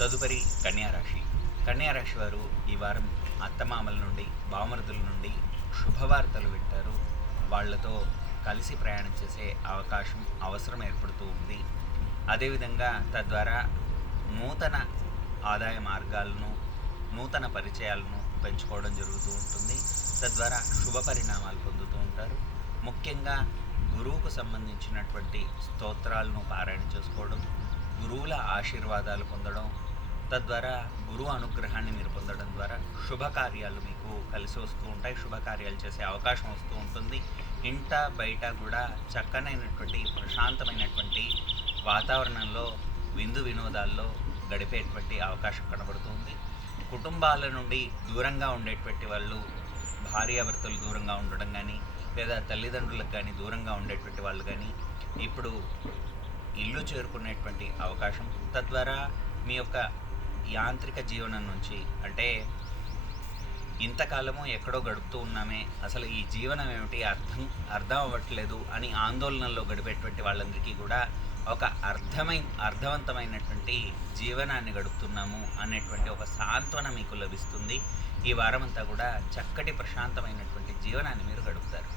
తదుపరి కన్యారాశి. కన్యారాశి వారు ఈ వారం అత్తమామల నుండి, బావమరుదుల నుండి శుభవార్తలు వింటారు. వాళ్ళతో కలిసి ప్రయాణం చేసే అవకాశం, అవసరం ఏర్పడుతూ ఉంది. అదేవిధంగా తద్వారా నూతన ఆదాయ మార్గాలను, నూతన పరిచయాలను పెంచుకోవడం జరుగుతూ ఉంటుంది. తద్వారా శుభ పరిణామాలు పొందుతూ ఉంటారు. ముఖ్యంగా గురువుకు సంబంధించినటువంటి స్తోత్రాలను పారాయణ చేసుకోవడం, గురువుల ఆశీర్వాదాలు పొందడం, తద్వారా గురువు అనుగ్రహాన్ని మీరు పొందడం ద్వారా శుభకార్యాలు మీకు కలిసి వస్తూ ఉంటాయి. శుభకార్యాలు చేసే అవకాశం వస్తూ ఉంటుంది. ఇంట బయట కూడా చక్కనైనటువంటి ప్రశాంతమైనటువంటి వాతావరణంలో విందు వినోదాల్లో గడిపేటువంటి అవకాశం కనబడుతుంది. కుటుంబాల నుండి దూరంగా ఉండేటువంటి వాళ్ళు, భార్యాభర్తలు దూరంగా ఉండడం కానీ, లేదా తల్లిదండ్రులకు కానీ దూరంగా ఉండేటువంటి వాళ్ళు కానీ ఇప్పుడు ఇల్లు చేరుకునేటువంటి అవకాశం, తద్వారా మీ యొక్క యాంత్రిక జీవనం నుంచి, అంటే ఇంతకాలము ఎక్కడో గడుపుతూ ఉన్నామే, అసలు ఈ జీవనం ఏమిటి అర్థం అవ్వట్లేదు అని ఆందోళనలో గడిపేటువంటి వాళ్ళందరికీ కూడా ఒక అర్థవంతమైనటువంటి జీవనాన్ని గడుపుతున్నాము అనేటువంటి ఒక సాంత్వన మీకు లభిస్తుంది. ఈ వారం అంతా కూడా చక్కటి ప్రశాంతమైనటువంటి జీవనాన్ని మీరు గడుపుతారు.